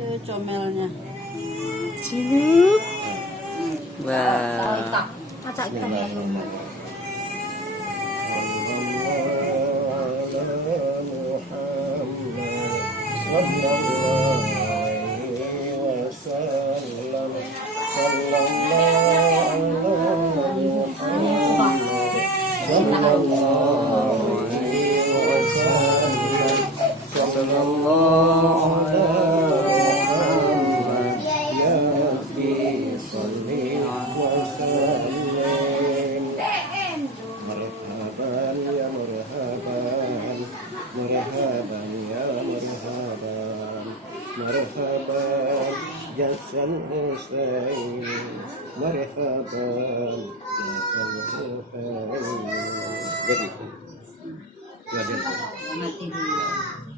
Aduh, comelnya. Ciluk. Wah. Maca ikan ya. Marhaban Jasan Husain, marhaban Jasan Husain. Jadi, Mati dulu.